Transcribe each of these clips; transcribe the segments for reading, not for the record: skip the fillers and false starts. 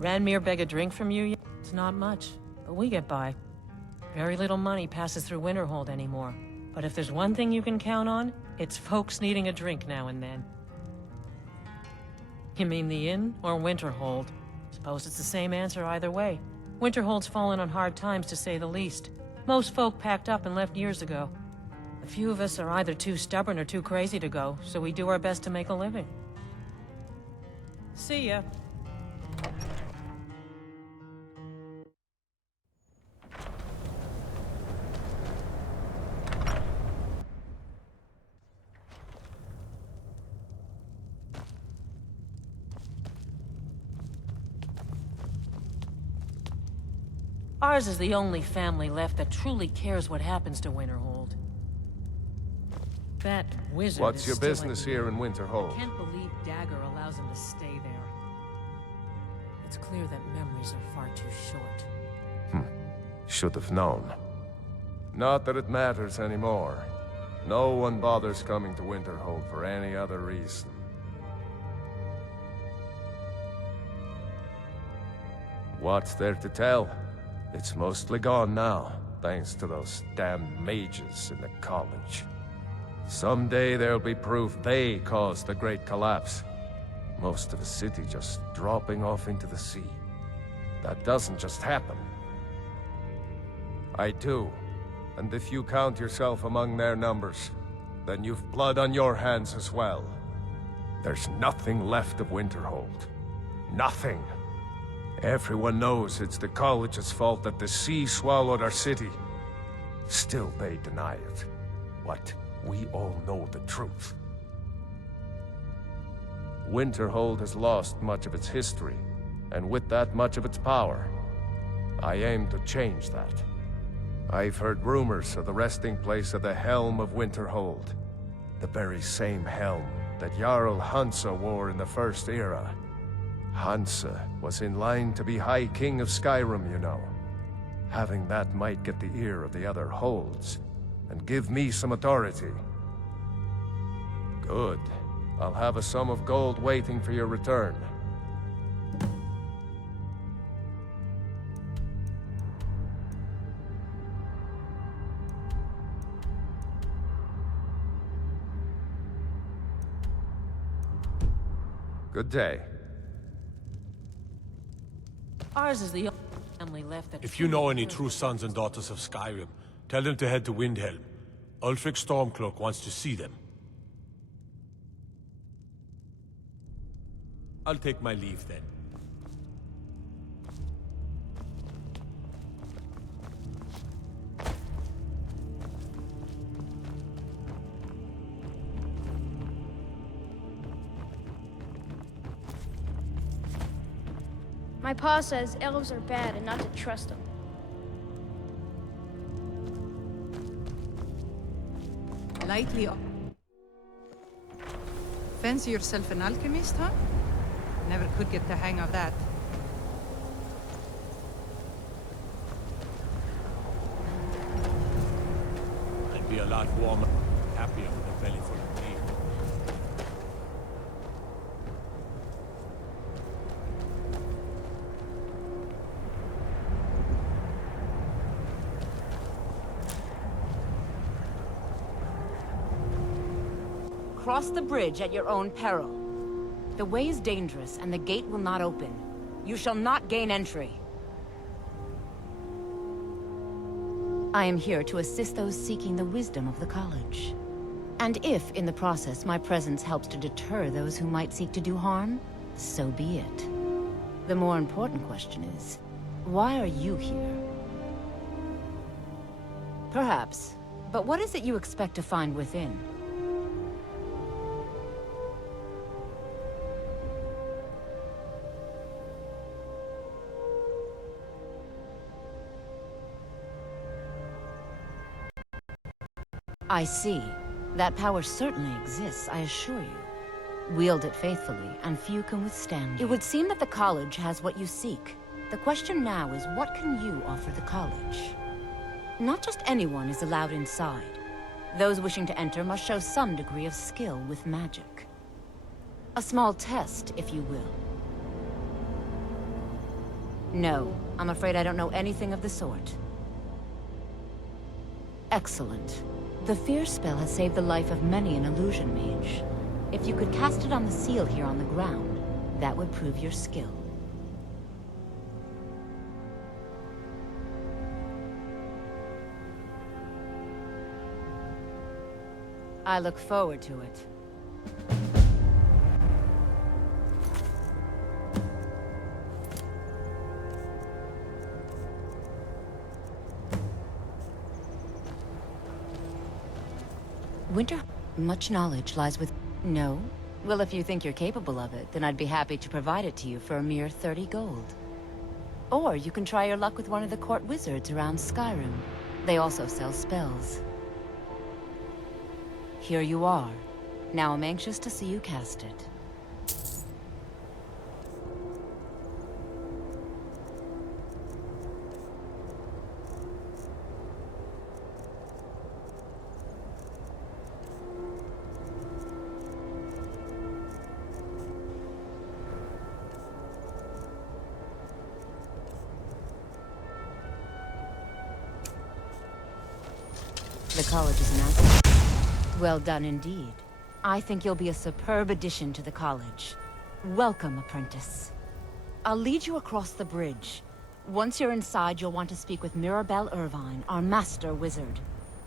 Ranmir beg a drink from you? It's not much, but we get by. Very little money passes through Winterhold anymore. But if there's one thing you can count on, it's folks needing a drink now and then. You mean the inn or Winterhold? Suppose it's the same answer either way. Winterhold's fallen on hard times, to say the least. Most folk packed up and left years ago. A few of us are either too stubborn or too crazy to go, so we do our best to make a living. See ya. Ours is the only family left that truly cares what happens to Winterhold. That wizard What's is your still business here in Winterhold? Can't believe Dagger allows him to stay there. It's clear that memories are far too short. Should have known. Not that it matters anymore. No one bothers coming to Winterhold for any other reason. What's there to tell? It's mostly gone now, thanks to those damned mages in the college. Someday there'll be proof they caused the Great Collapse. Most of the city just dropping off into the sea. That doesn't just happen. I do. And if you count yourself among their numbers, then you've blood on your hands as well. There's nothing left of Winterhold. Nothing. Everyone knows it's the college's fault that the sea swallowed our city. Still they deny it. But we all know the truth. Winterhold has lost much of its history, and with that much of its power. I aim to change that. I've heard rumors of the resting place of the Helm of Winterhold. The very same helm that Jarl Hansa wore in the First Era. Hansa was in line to be High King of Skyrim, you know. Having that might get the ear of the other holds, and give me some authority. Good. I'll have a sum of gold waiting for your return. Good day. Ours is the only family left that... If you know any true sons and daughters of Skyrim, tell them to head to Windhelm. Ulfric Stormcloak wants to see them. I'll take my leave then. My pa says elves are bad and not to trust them. Lightly. Fancy yourself an alchemist, huh? Never could get the hang of that. I'd be a lot warmer, happier with a belly full of meat. Cross the bridge at your own peril. The way is dangerous, and the gate will not open. You shall not gain entry. I am here to assist those seeking the wisdom of the college. And if, in the process, my presence helps to deter those who might seek to do harm, so be it. The more important question is, why are you here? Perhaps, but what is it you expect to find within? I see. That power certainly exists, I assure you. Wield it faithfully, and few can withstand you. It would seem that the college has what you seek. The question now is, what can you offer the college? Not just anyone is allowed inside. Those wishing to enter must show some degree of skill with magic. A small test, if you will. No, I'm afraid I don't know anything of the sort. Excellent. The fear spell has saved the life of many an illusion mage. If you could cast it on the seal here on the ground, that would prove your skill. I look forward to it. Winter, much knowledge lies with... No? Well, if you think you're capable of it, then I'd be happy to provide it to you for a mere 30 gold. Or you can try your luck with one of the court wizards around Skyrim. They also sell spells. Here you are. Now I'm anxious to see you cast it. The college is an asset. Well done indeed. I think you'll be a superb addition to the college. Welcome, apprentice. I'll lead you across the bridge. Once you're inside, you'll want to speak with Mirabelle Irvine, our master wizard.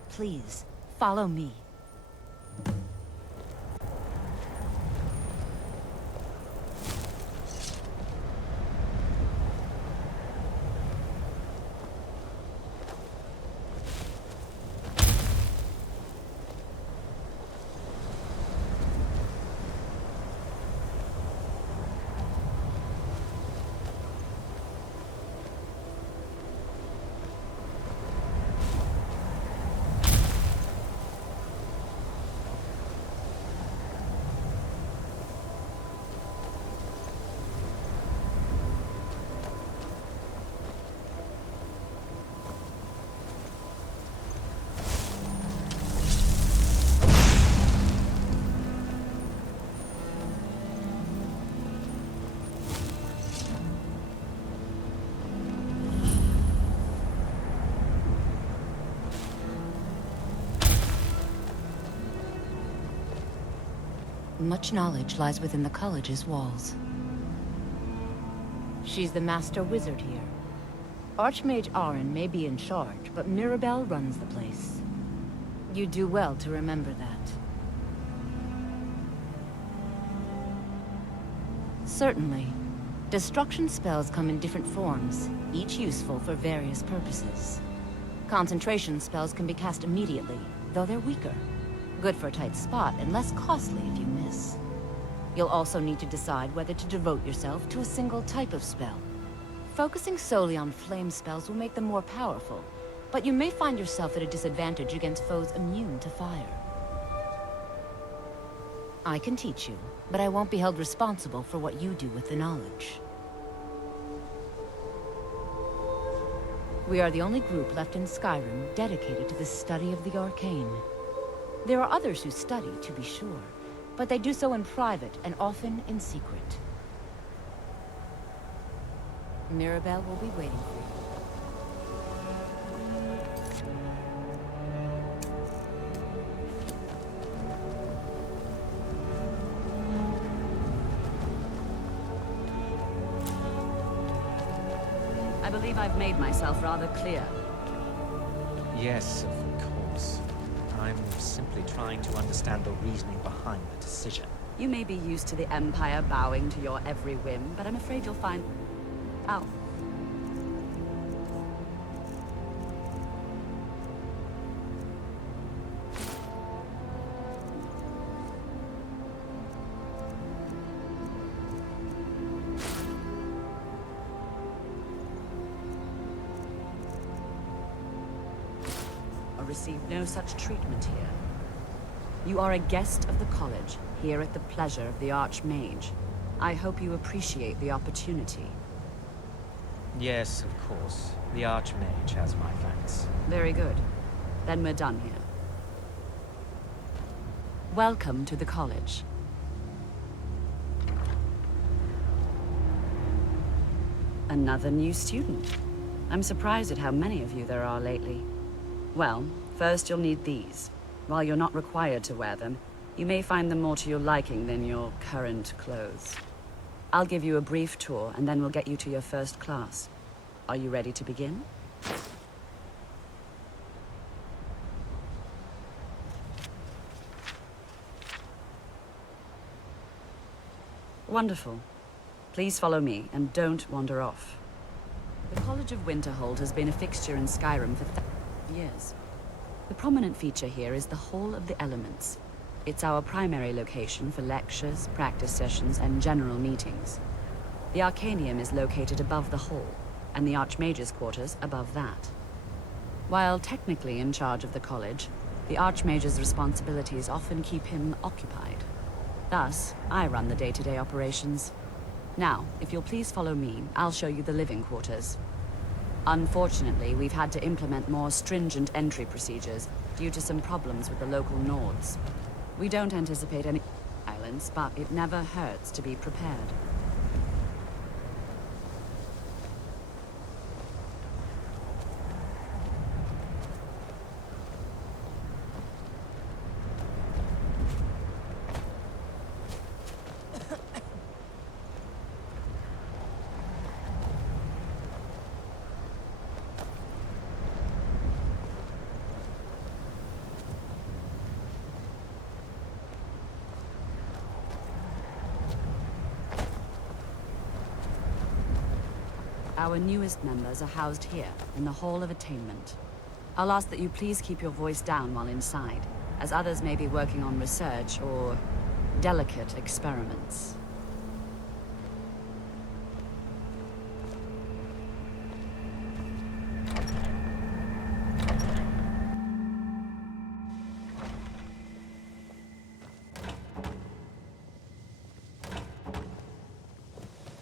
Please, follow me. Much knowledge lies within the college's walls. She's the master wizard here. Archmage Aaron may be in charge, but Mirabelle runs the place. You do well to remember that. Certainly. Destruction spells come in different forms, each useful for various purposes. Concentration spells can be cast immediately, though they're weaker. Good for a tight spot, and less costly if you miss. You'll also need to decide whether to devote yourself to a single type of spell. Focusing solely on flame spells will make them more powerful, but you may find yourself at a disadvantage against foes immune to fire. I can teach you, but I won't be held responsible for what you do with the knowledge. We are the only group left in Skyrim dedicated to the study of the arcane. There are others who study, to be sure, but they do so in private and often in secret. Mirabelle will be waiting for you. I believe I've made myself rather clear. Yes, of course. I'm simply trying to understand the reasoning behind the decision. You may be used to the Empire bowing to your every whim, but I'm afraid you'll find... Ow. Receive no such treatment here. You are a guest of the college, here at the pleasure of the Archmage. I hope you appreciate the opportunity. Yes, of course. The Archmage has my thanks. Very good. Then we're done here. Welcome to the college. 'An Another new student. I'm surprised at how many of you there are lately. Well, first you'll need these. While you're not required to wear them, you may find them more to your liking than your current clothes. I'll give you a brief tour, and then we'll get you to your first class. Are you ready to begin? Wonderful. Please follow me, and don't wander off. The College of Winterhold has been a fixture in Skyrim for years. The prominent feature here is the Hall of the Elements. It's our primary location for lectures, practice sessions, and general meetings. The Arcanium is located above the hall, and the Archmage's quarters above that. While technically in charge of the college, the Archmage's responsibilities often keep him occupied. Thus, I run the day-to-day operations. Now, if you'll please follow me, I'll show you the living quarters. Unfortunately, we've had to implement more stringent entry procedures due to some problems with the local Nords. We don't anticipate any violence, but it never hurts to be prepared. Our newest members are housed here, in the Hall of Attainment. I'll ask that you please keep your voice down while inside, as others may be working on research or delicate experiments.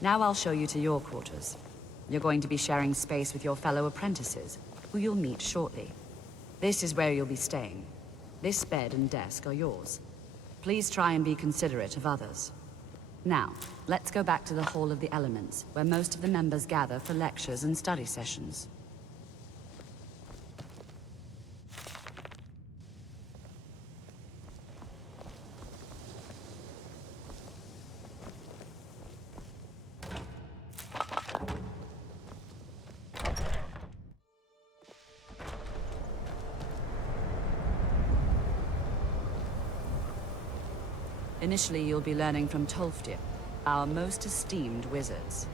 Now I'll show you to your quarters. You're going to be sharing space with your fellow apprentices, who you'll meet shortly. This is where you'll be staying. This bed and desk are yours. Please try and be considerate of others. Now, let's go back to the Hall of the Elements, where most of the members gather for lectures and study sessions. Initially, you'll be learning from Tolfdir, our most esteemed wizards.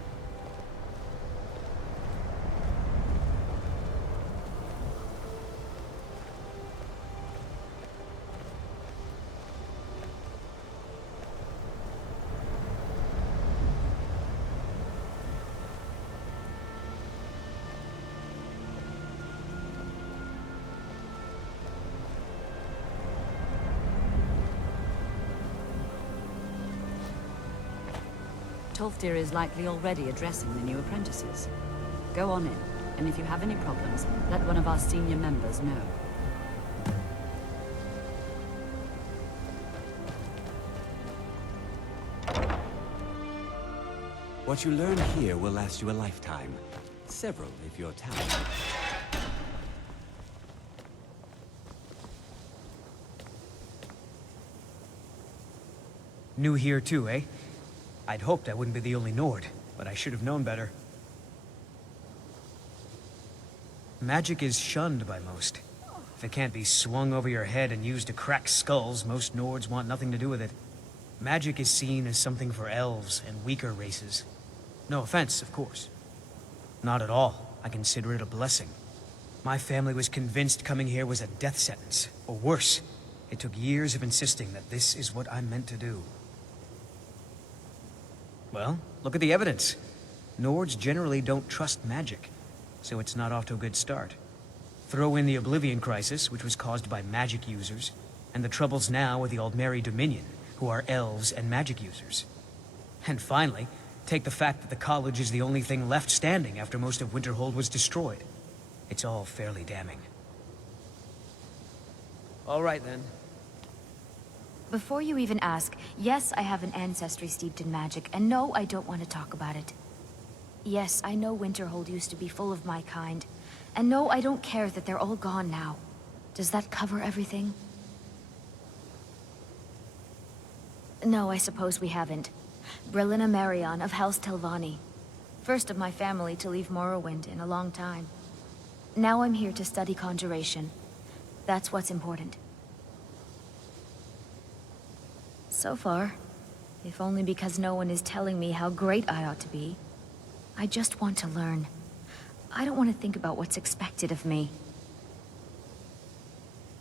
Tolfdir is likely already addressing the new apprentices. Go on in, and if you have any problems, let one of our senior members know. What you learn here will last you a lifetime. Several, if you're talented. New here too, eh? I'd hoped I wouldn't be the only Nord, but I should have known better. Magic is shunned by most. If it can't be swung over your head and used to crack skulls, most Nords want nothing to do with it. Magic is seen as something for elves and weaker races. No offense, of course. Not at all. I consider it a blessing. My family was convinced coming here was a death sentence, or worse. It took years of insisting that this is what I'm meant to do. Well, look at the evidence. Nords generally don't trust magic, so it's not off to a good start. Throw in the Oblivion Crisis, which was caused by magic users, and the troubles now with the Aldmeri Dominion, who are elves and magic users. And finally, take the fact that the college is the only thing left standing after most of Winterhold was destroyed. It's all fairly damning. All right, then. Before you even ask, yes, I have an ancestry steeped in magic, and no, I don't want to talk about it. Yes, I know Winterhold used to be full of my kind. And no, I don't care that they're all gone now. Does that cover everything? No, I suppose we haven't. Brillina Marion of House Telvanni. First of my family to leave Morrowind in a long time. Now I'm here to study conjuration. That's what's important. So far, if only because no one is telling me how great I ought to be. I just want to learn. I don't want to think about what's expected of me.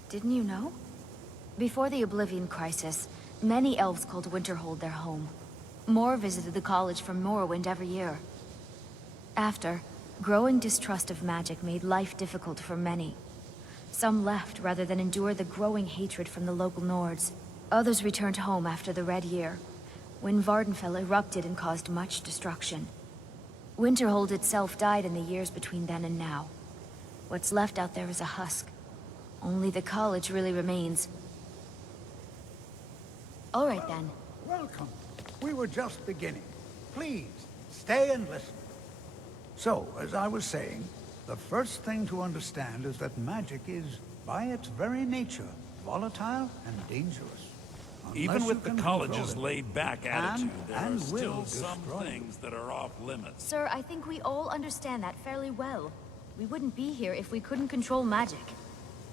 Didn't you know? Before the Oblivion Crisis, many elves called Winterhold their home. More visited the college from Morrowind every year. After, growing distrust of magic made life difficult for many. Some left rather than endure the growing hatred from the local Nords. Others returned home after the Red Year, when Vardenfell erupted and caused much destruction. Winterhold itself died in the years between then and now. What's left out there is a husk. Only the college really remains. All right then. Welcome. We were just beginning. Please, stay and listen. So, as I was saying, the first thing to understand is that magic is, by its very nature, volatile and dangerous. Even with the college's laid-back attitude, there are still some things that are off-limits. Sir, I think we all understand that fairly well. We wouldn't be here if we couldn't control magic.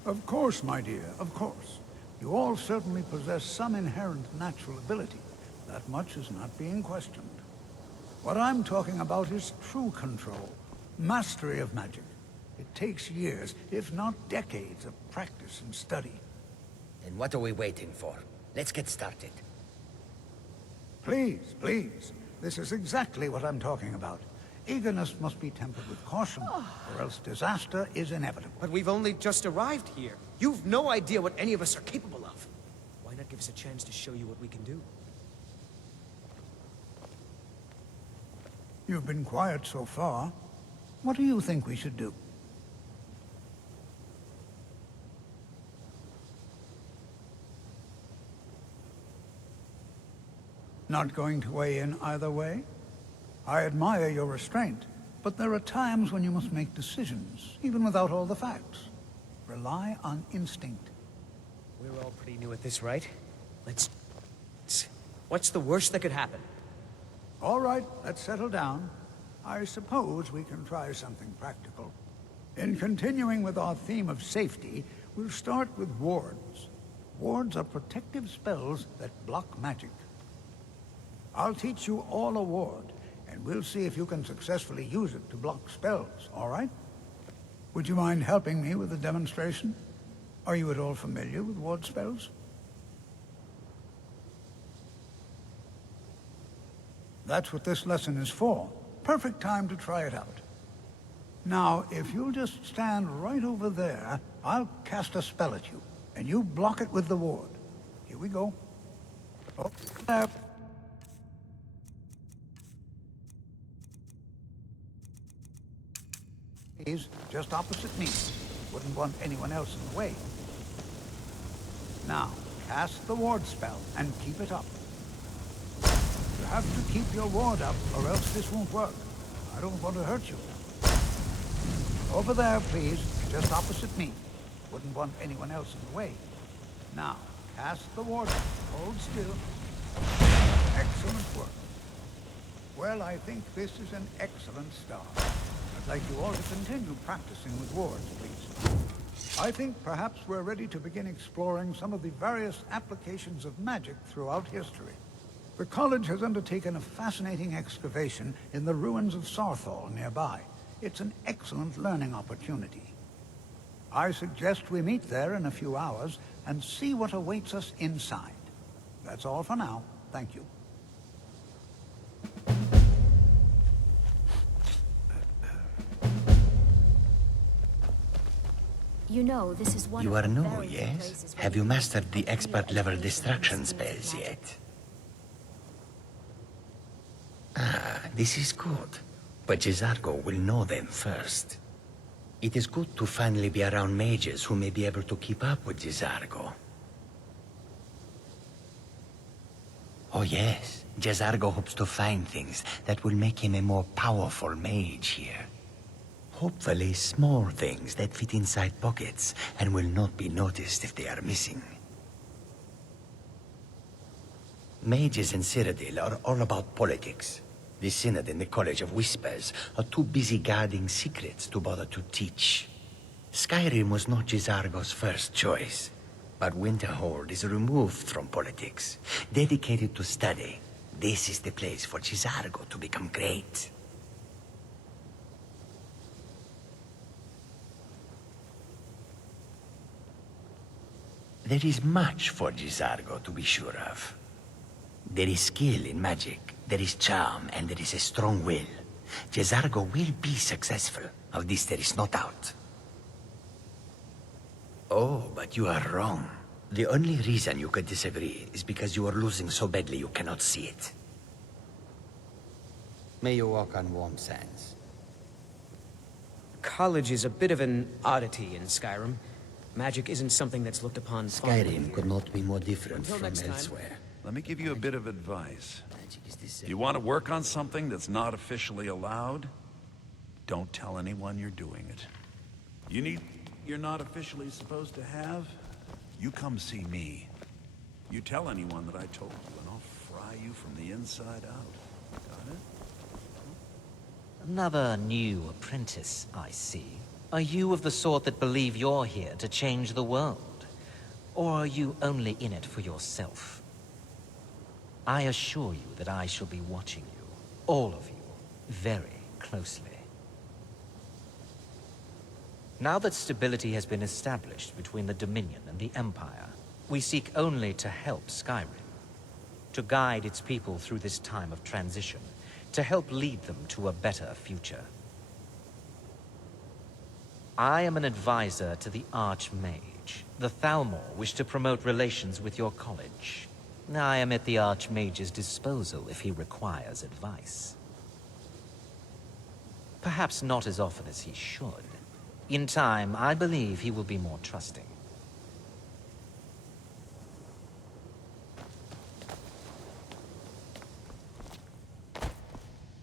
Of course, my dear, of course. You all certainly possess some inherent natural ability. That much is not being questioned. What I'm talking about is true control, mastery of magic. It takes years, if not decades, of practice and study. Then what are we waiting for? Let's get started. Please, please. This is exactly what I'm talking about. Eagerness must be tempered with caution, or else disaster is inevitable. But we've only just arrived here. You've no idea what any of us are capable of. Why not give us a chance to show you what we can do? You've been quiet so far. What do you think we should do? Not going to weigh in either way? I admire your restraint, but there are times when you must make decisions, even without all the facts. Rely on instinct. We're all pretty new at this, right? What's the worst that could happen? All right, let's settle down. I suppose we can try something practical. In continuing with our theme of safety, we'll start with wards. Wards are protective spells that block magic. I'll teach you all a ward, and we'll see if you can successfully use it to block spells, all right? Would you mind helping me with the demonstration? Are you at all familiar with ward spells? That's what this lesson is for. Perfect time to try it out. Now, if you'll just stand right over there, I'll cast a spell at you, and you block it with the ward. Here we go. Oh, there. Is just opposite me. Wouldn't want anyone else in the way. Now, cast the ward spell and keep it up. You have to keep your ward up, or else this won't work. I don't want to hurt you. Over there, please, just opposite me. Wouldn't want anyone else in the way. Now, cast the ward. Hold still. Excellent work. Well, I think this is an excellent start. I'd like you all to continue practicing with wards, please. I think perhaps we're ready to begin exploring some of the various applications of magic throughout history. The college has undertaken a fascinating excavation in the ruins of Sarthal nearby. It's an excellent learning opportunity. I suggest we meet there in a few hours and see what awaits us inside. That's all for now. Thank you. You know, this is one You of are the new, very few yes? places where Have you can mastered the really expert-level educate distraction yourself in spells magic. yet? Ah, this is good. But Jizargo will know them first. It is good to finally be around mages who may be able to keep up with Jizargo. Oh yes, Jazargo hopes to find things that will make him a more powerful mage here. Hopefully small things that fit inside pockets and will not be noticed if they are missing. Mages in Cyrodiil are all about politics. The Synod and the College of Whispers are too busy guarding secrets to bother to teach. Skyrim was not Jazargo's first choice, but Winterhold is removed from politics, dedicated to study. This is the place for Jazargo to become great. There is much for Jazargo to be sure of. There is skill in magic, there is charm, and there is a strong will. Jazargo will be successful. Of this there is no doubt. Oh, but you are wrong. The only reason you could disagree is because you are losing so badly you cannot see it. May you walk on warm sands. College is a bit of an oddity in Skyrim. Magic isn't something that's looked upon fondly. Skyrim could not be more different from elsewhere. Let me give you a bit of advice. You want to work on something that's not officially allowed? Don't tell anyone you're doing it. You need you're not officially supposed to have? You come see me. You tell anyone that I told you, and I'll fry you from the inside out. Got it? Another new apprentice, I see. Are you of the sort that believe you're here to change the world? Or are you only in it for yourself? I assure you that I shall be watching you, all of you, very closely. Now that stability has been established between the Dominion and the Empire, we seek only to help Skyrim, to guide its people through this time of transition, to help lead them to a better future. I am an advisor to the Archmage. The Thalmor wish to promote relations with your college. I am at the Archmage's disposal if he requires advice. Perhaps not as often as he should. In time, I believe he will be more trusting.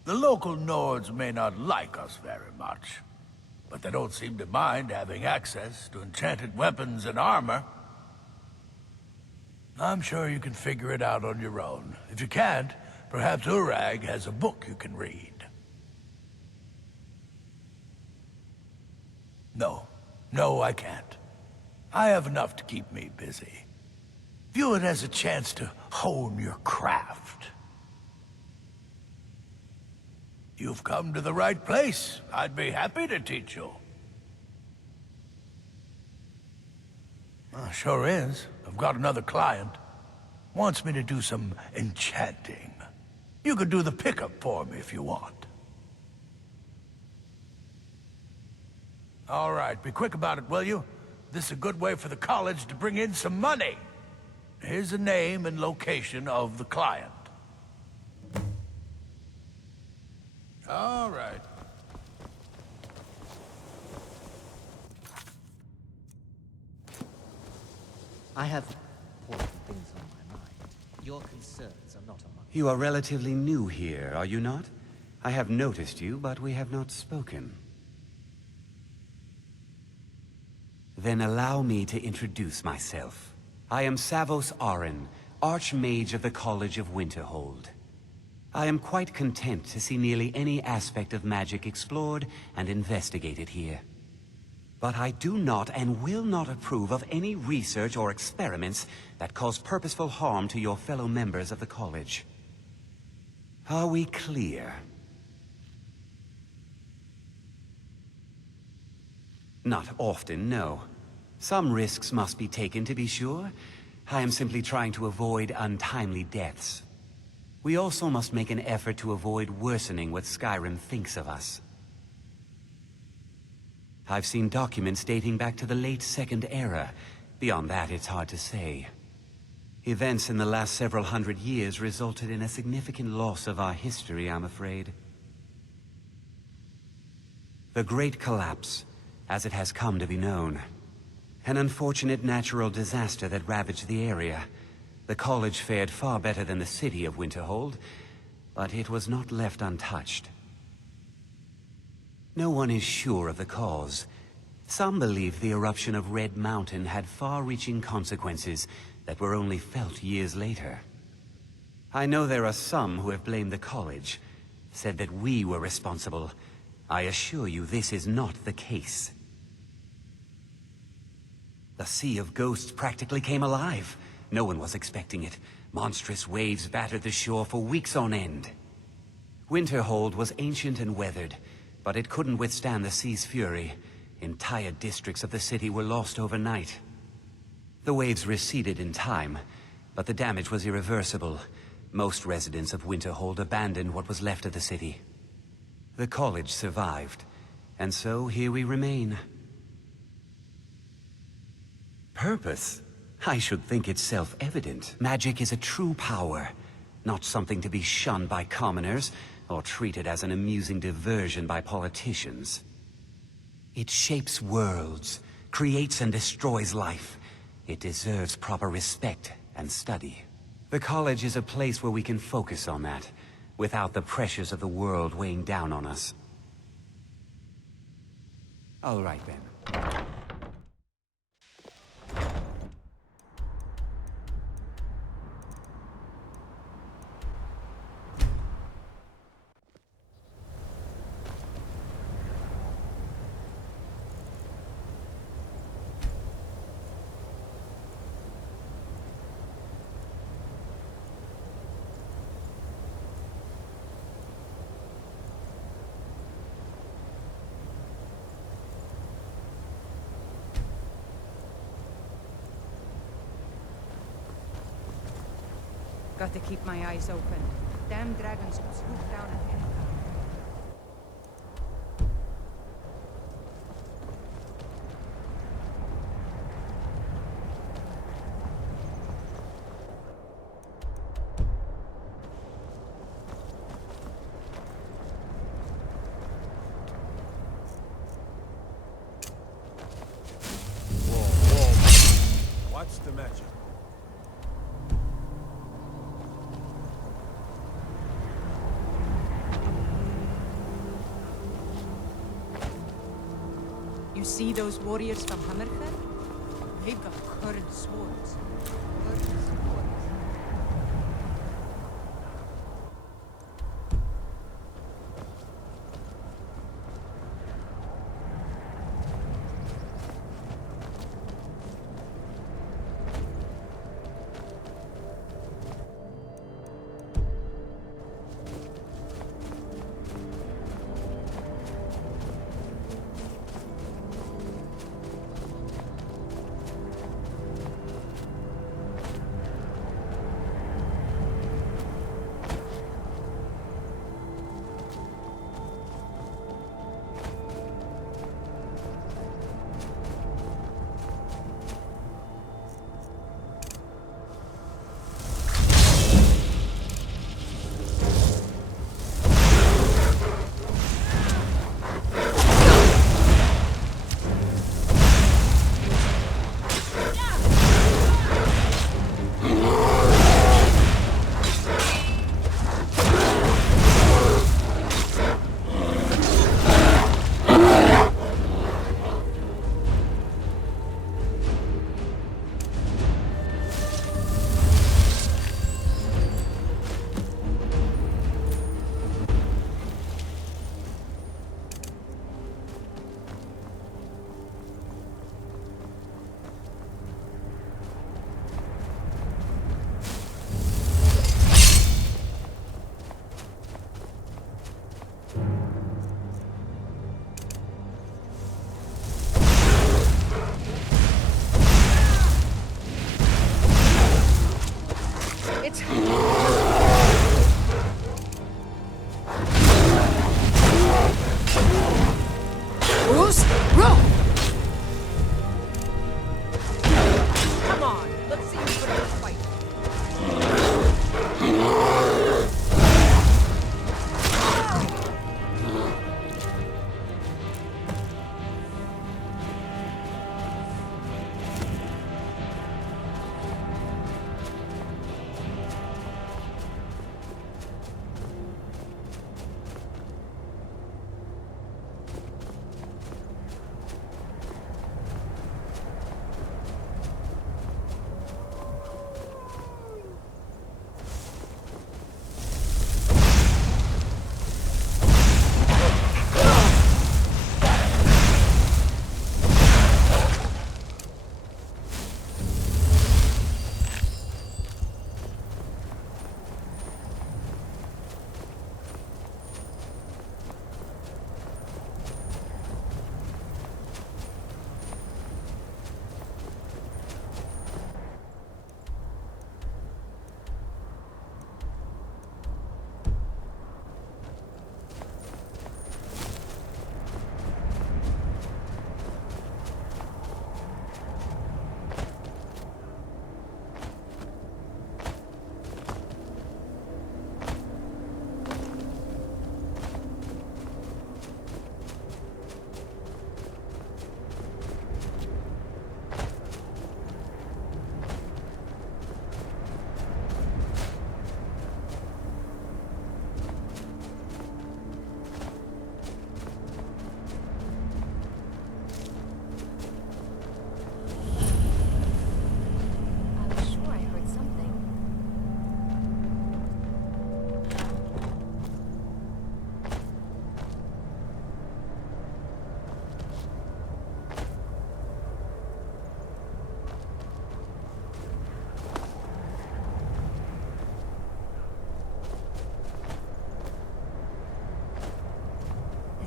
The local Nords may not like us very much, but they don't seem to mind having access to enchanted weapons and armor. I'm sure you can figure it out on your own. If you can't, perhaps Urag has a book you can read. No, I can't. I have enough to keep me busy. View it as a chance to hone your craft. You've come to the right place. I'd be happy to teach you. Sure is. I've got another client. Wants me to do some enchanting. You could do the pickup for me if you want. All right, be quick about it, will you? This is a good way for the college to bring in some money. Here's the name and location of the client. All right. I have important things on my mind. Your concerns are not among... You are relatively new here, are you not? I have noticed you, but we have not spoken. Then allow me to introduce myself. I am Savos Arin, Archmage of the College of Winterhold. I am quite content to see nearly any aspect of magic explored and investigated here. But I do not and will not approve of any research or experiments that cause purposeful harm to your fellow members of the college. Are we clear? Not often, no. Some risks must be taken to be sure. I am simply trying to avoid untimely deaths. We also must make an effort to avoid worsening what Skyrim thinks of us. I've seen documents dating back to the late Second Era. Beyond that, it's hard to say. Events in the last several hundred years resulted in a significant loss of our history, I'm afraid. The Great Collapse, as it has come to be known. An unfortunate natural disaster that ravaged the area. The college fared far better than the city of Winterhold, but it was not left untouched. No one is sure of the cause. Some believe the eruption of Red Mountain had far-reaching consequences that were only felt years later. I know there are some who have blamed the college, said that we were responsible. I assure you this is not the case. The Sea of Ghosts practically came alive. No one was expecting it. Monstrous waves battered the shore for weeks on end. Winterhold was ancient and weathered, but it couldn't withstand the sea's fury. Entire districts of the city were lost overnight. The waves receded in time, but the damage was irreversible. Most residents of Winterhold abandoned what was left of the city. The college survived, and so here we remain. Purpose? I should think it's self-evident. Magic is a true power, not something to be shunned by commoners, or treated as an amusing diversion by politicians. It shapes worlds, creates and destroys life. It deserves proper respect and study. The college is a place where we can focus on that, without the pressures of the world weighing down on us. All right, then. Got to keep my eyes open. Damn dragons could swoop down at any time. Whoa. What's the magic? You see those warriors from Hammerfell? They've got curved swords. Curved swords.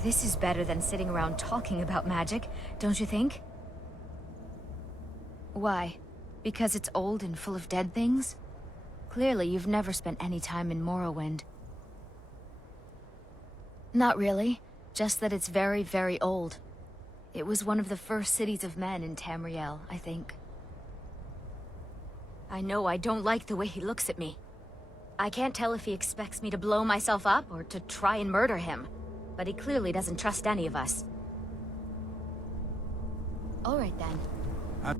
This is better than sitting around talking about magic, don't you think? Why? Because it's old and full of dead things? Clearly, you've never spent any time in Morrowind. Not really. Just that it's very, very old. It was one of the first cities of men in Tamriel, I think. I know I don't like the way he looks at me. I can't tell if he expects me to blow myself up or to try and murder him. But he clearly doesn't trust any of us. All right, then.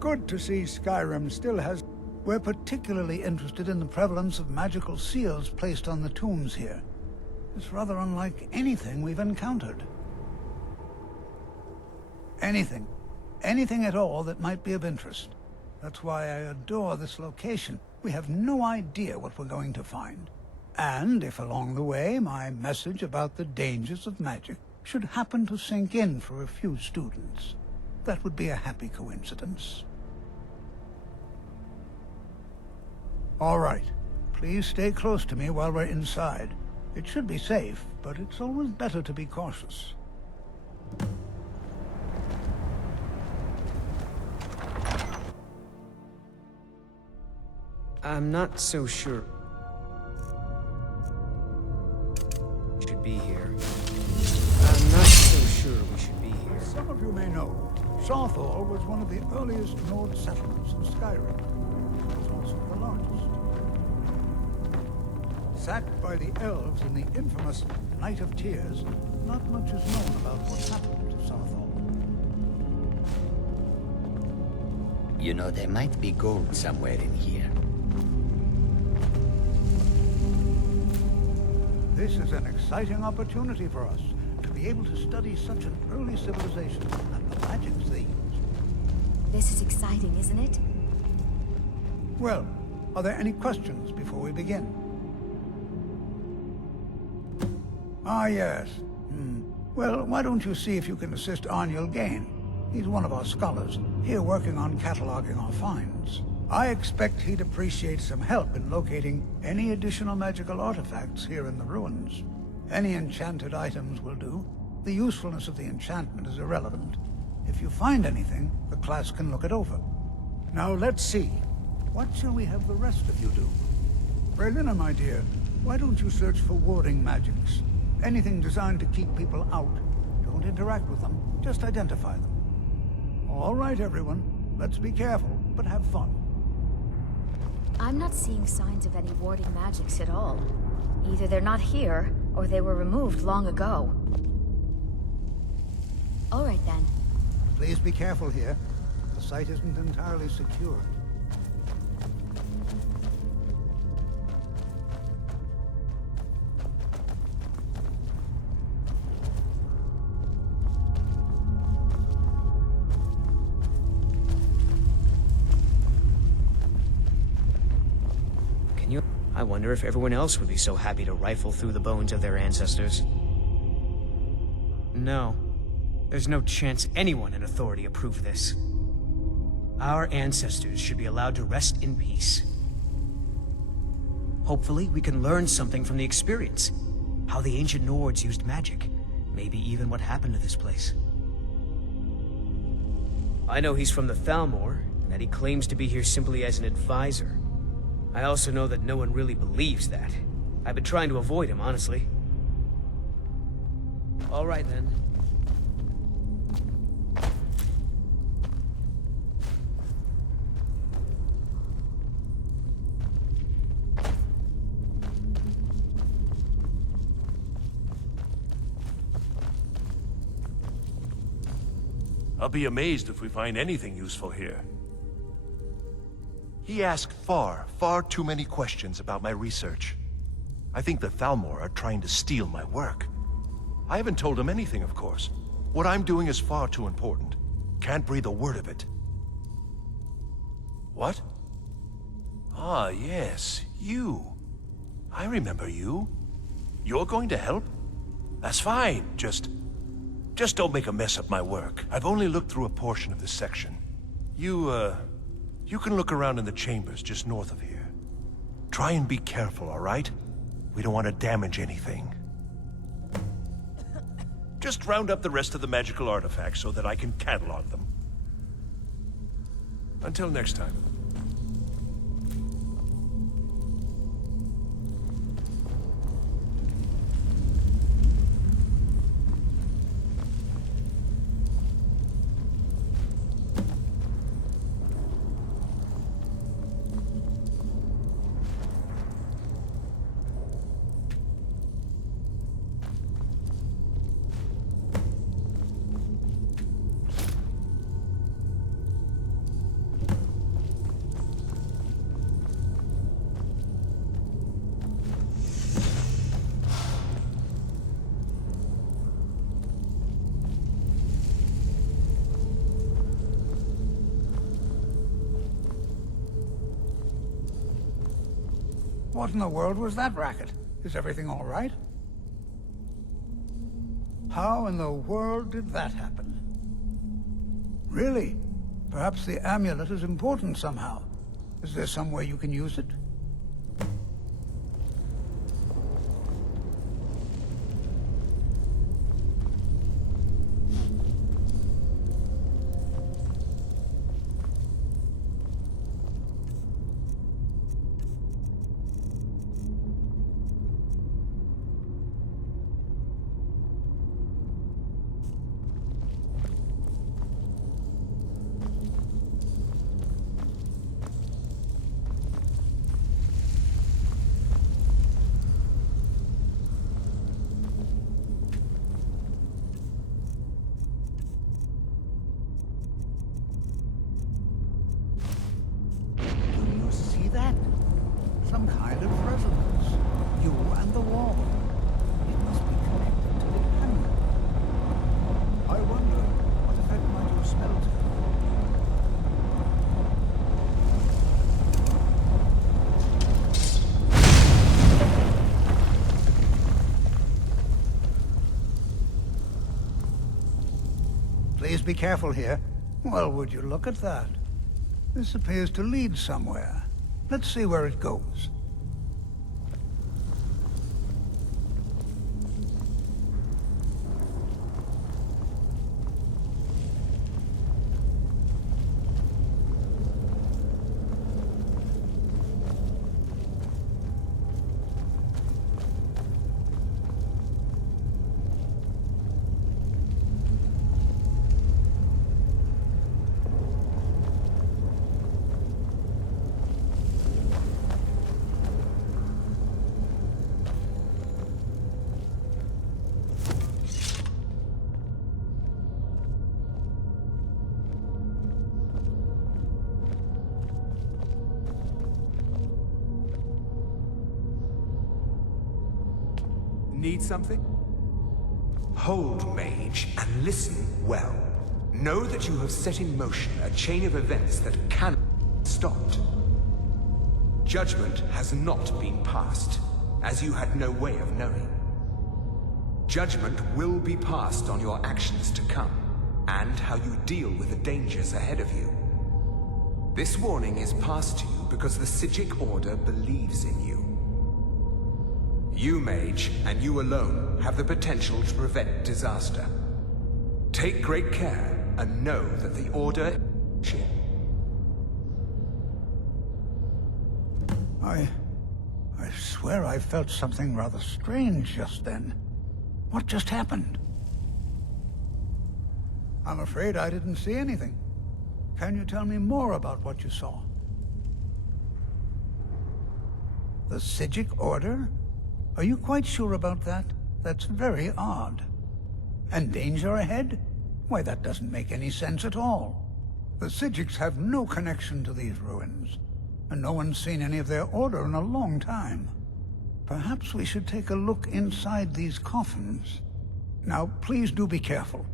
Good to see Skyrim still has... We're particularly interested in the prevalence of magical seals placed on the tombs here. It's rather unlike anything we've encountered. Anything. Anything at all that might be of interest. That's why I adore this location. We have no idea what we're going to find. And if along the way my message about the dangers of magic should happen to sink in for a few students, that would be a happy coincidence. All right. Please stay close to me while we're inside. It should be safe, but it's always better to be cautious. I'm not so sure. We should be here. I'm not so sure we should be here. As some of you may know, Sarthal was one of the earliest Nord settlements in Skyrim. It was also the largest. Sacked by the elves in the infamous Night of Tears, not much is known about what happened to Sarthal. You know, there might be gold somewhere in here. This is an exciting opportunity for us to be able to study such an early civilization and the magics they used. This is exciting, isn't it? Well, are there any questions before we begin? Ah, yes. Well, why don't you see if you can assist Arniel Gain? He's one of our scholars, here working on cataloging our finds. I expect he'd appreciate some help in locating any additional magical artifacts here in the ruins. Any enchanted items will do. The usefulness of the enchantment is irrelevant. If you find anything, the class can look it over. Now let's see. What shall we have the rest of you do? Braylina, my dear, why don't you search for warding magics? Anything designed to keep people out. Don't interact with them, just identify them. All right, everyone. Let's be careful, but have fun. I'm not seeing signs of any warding magics at all. Either they're not here, or they were removed long ago. All right, then. Please be careful here. The site isn't entirely secure. I wonder if everyone else would be so happy to rifle through the bones of their ancestors. No. There's no chance anyone in authority approved this. Our ancestors should be allowed to rest in peace. Hopefully, we can learn something from the experience. How the ancient Nords used magic. Maybe even what happened to this place. I know he's from the Thalmor, and that he claims to be here simply as an advisor. I also know that no one really believes that. I've been trying to avoid him, honestly. All right, then. I'll be amazed if we find anything useful here. He asked far too many questions about my research. I think the Thalmor are trying to steal my work. I haven't told him anything, of course. What I'm doing is far too important. Can't breathe a word of it. What? Ah, yes, you. I remember you. You're going to help? That's fine, just don't make a mess of my work. I've only looked through a portion of this section. You can look around in the chambers just north of here. Try and be careful, all right? We don't want to damage anything. Just round up the rest of the magical artifacts so that I can catalog them. Until next time. What in the world was that racket? Is everything all right? How in the world did that happen? Really? Perhaps the amulet is important somehow. Is there some way you can use it? That? Some kind of resonance. You and the wall. It must be connected to the amulet. I wonder what effect might your spell take? Please be careful here. Well, would you look at that? This appears to lead somewhere. Let's see where it goes. Need something? Hold, mage, and listen well. Know that you have set in motion a chain of events that cannot be stopped. Judgment has not been passed, as you had no way of knowing. Judgment will be passed on your actions to come, and how you deal with the dangers ahead of you. This warning is passed to you because the Psijic Order believes in you. You, mage, and you alone, have the potential to prevent disaster. Take great care, and know that the Order... I swear I felt something rather strange just then. What just happened? I'm afraid I didn't see anything. Can you tell me more about what you saw? The Psijic Order? Are you quite sure about that? That's very odd. And danger ahead? Why, that doesn't make any sense at all. The Psijics have no connection to these ruins, and no one's seen any of their order in a long time. Perhaps we should take a look inside these coffins. Now, please do be careful.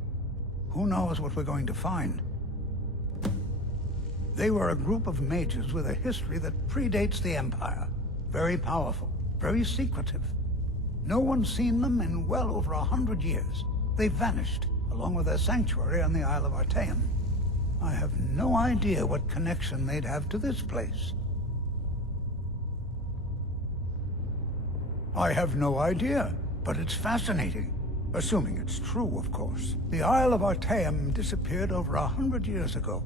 Who knows what we're going to find? They were a group of mages with a history that predates the Empire. Very powerful. Very secretive. No one's seen them in well over 100 years. They vanished, along with their sanctuary on the Isle of Artaeum. I have no idea what connection they'd have to this place. I have no idea, but it's fascinating. Assuming it's true, of course. The Isle of Artaeum disappeared over 100 years ago,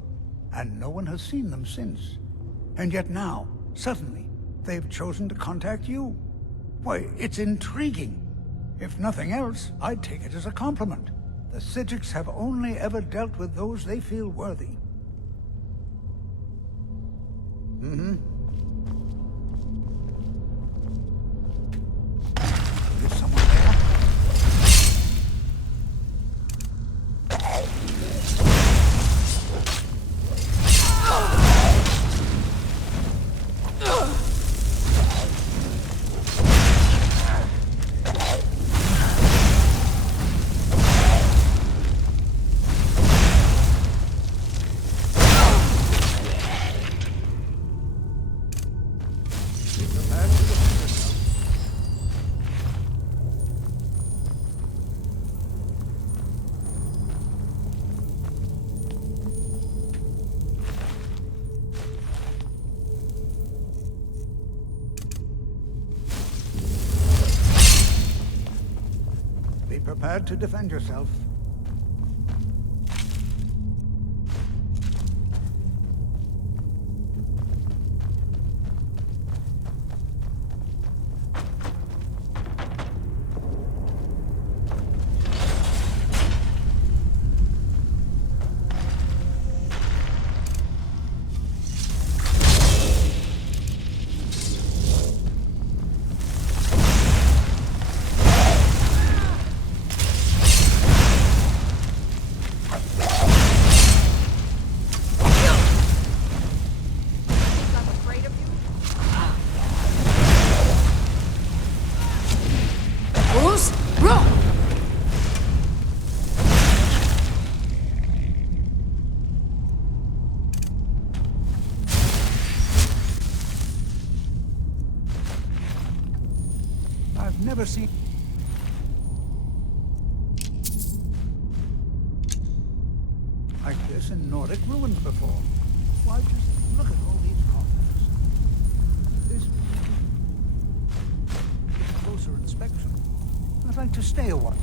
and no one has seen them since. And yet now, suddenly, they've chosen to contact you. Why, it's intriguing. If nothing else, I'd take it as a compliment. The Psijics have only ever dealt with those they feel worthy. Mm-hmm. Is someone there? Be prepared to defend yourself. I've never seen... like this in Nordic ruins before. Why, just look at all these coffins. This... with closer inspection. I'd like to stay a while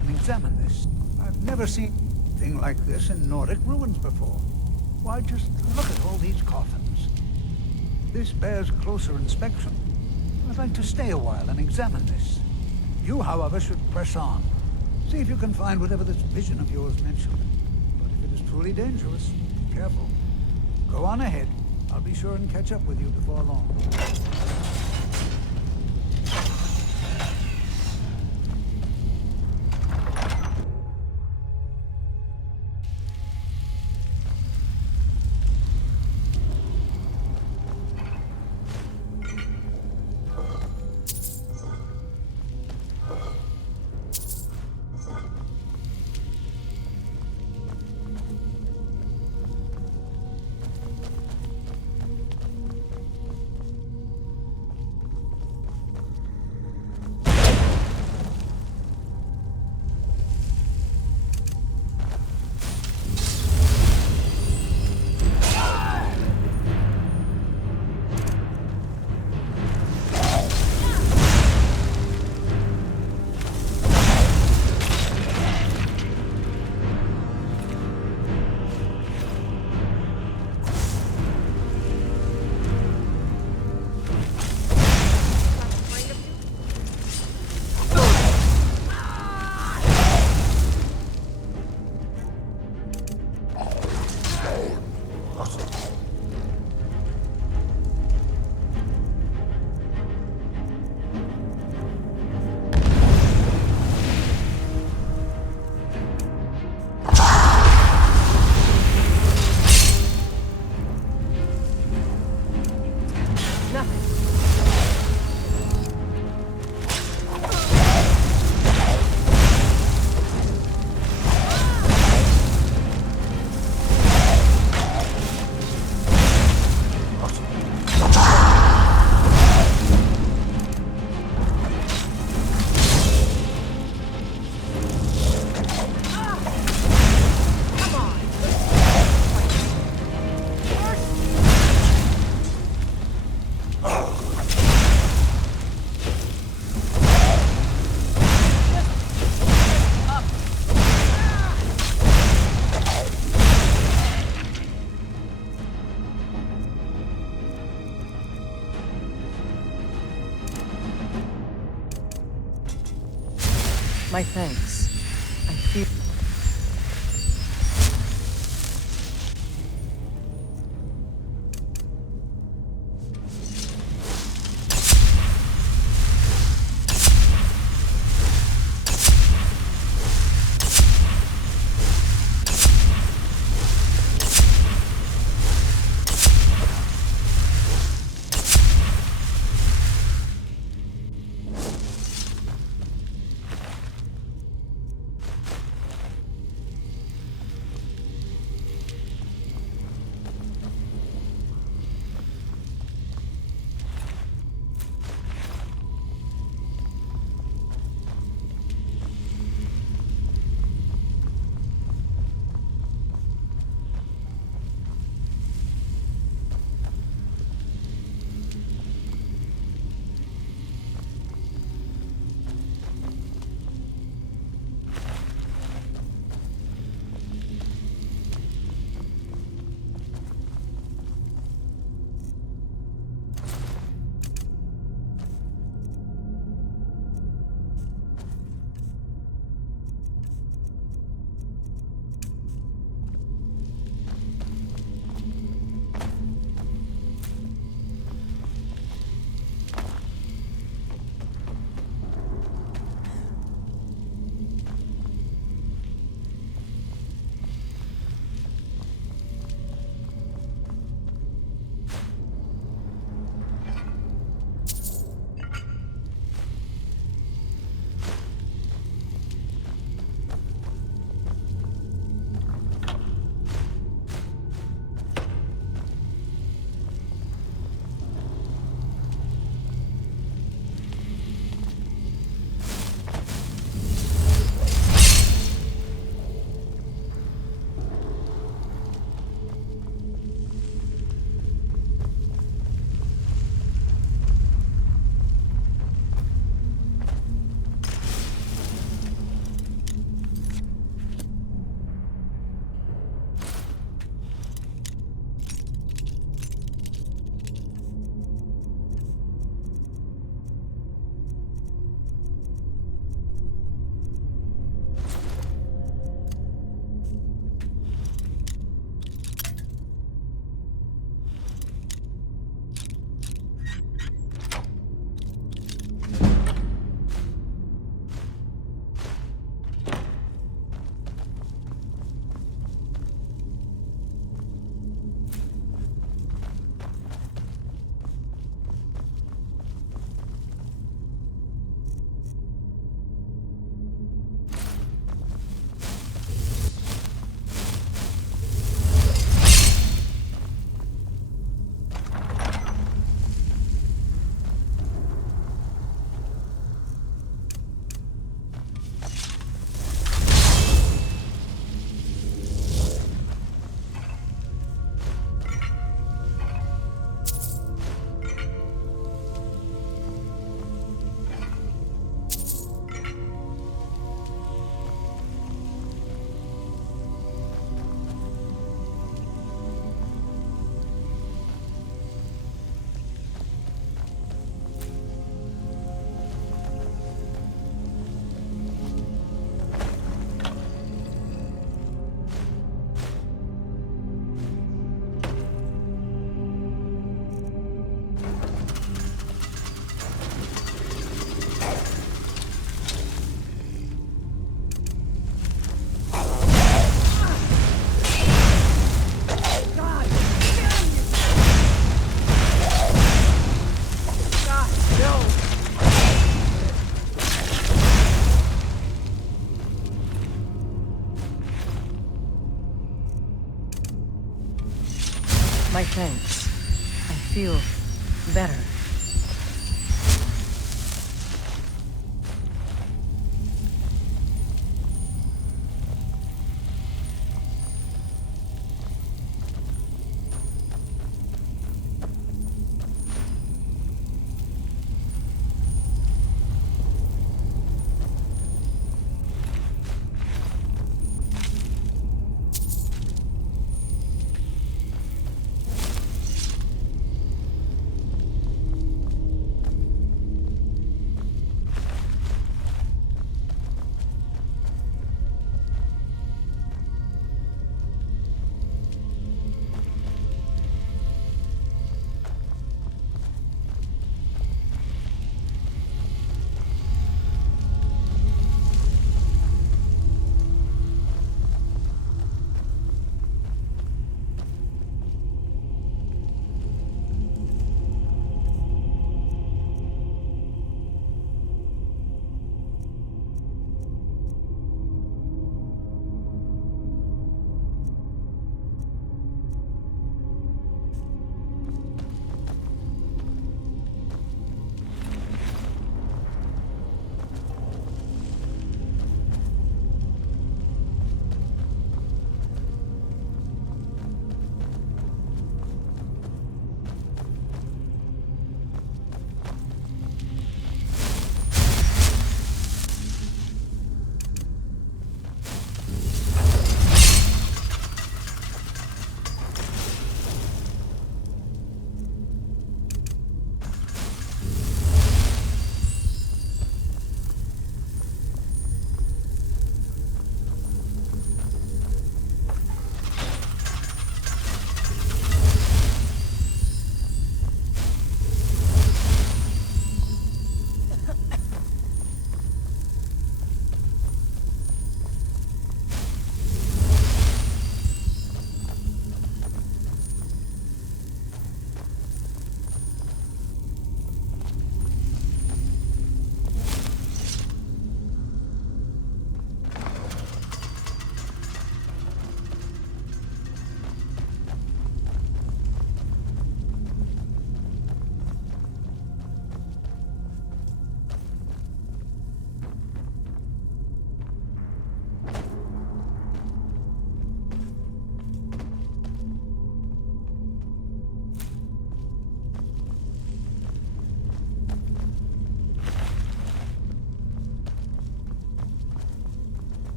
and examine this. I've never seen anything like this in Nordic ruins before. Why, just look at all these coffins. This bears closer inspection. I'd like to stay a while and examine this. You, however, should press on. See if you can find whatever this vision of yours mentioned. But if it is truly dangerous, be careful. Go on ahead. I'll be sure and catch up with you before long. Oh. My thanks.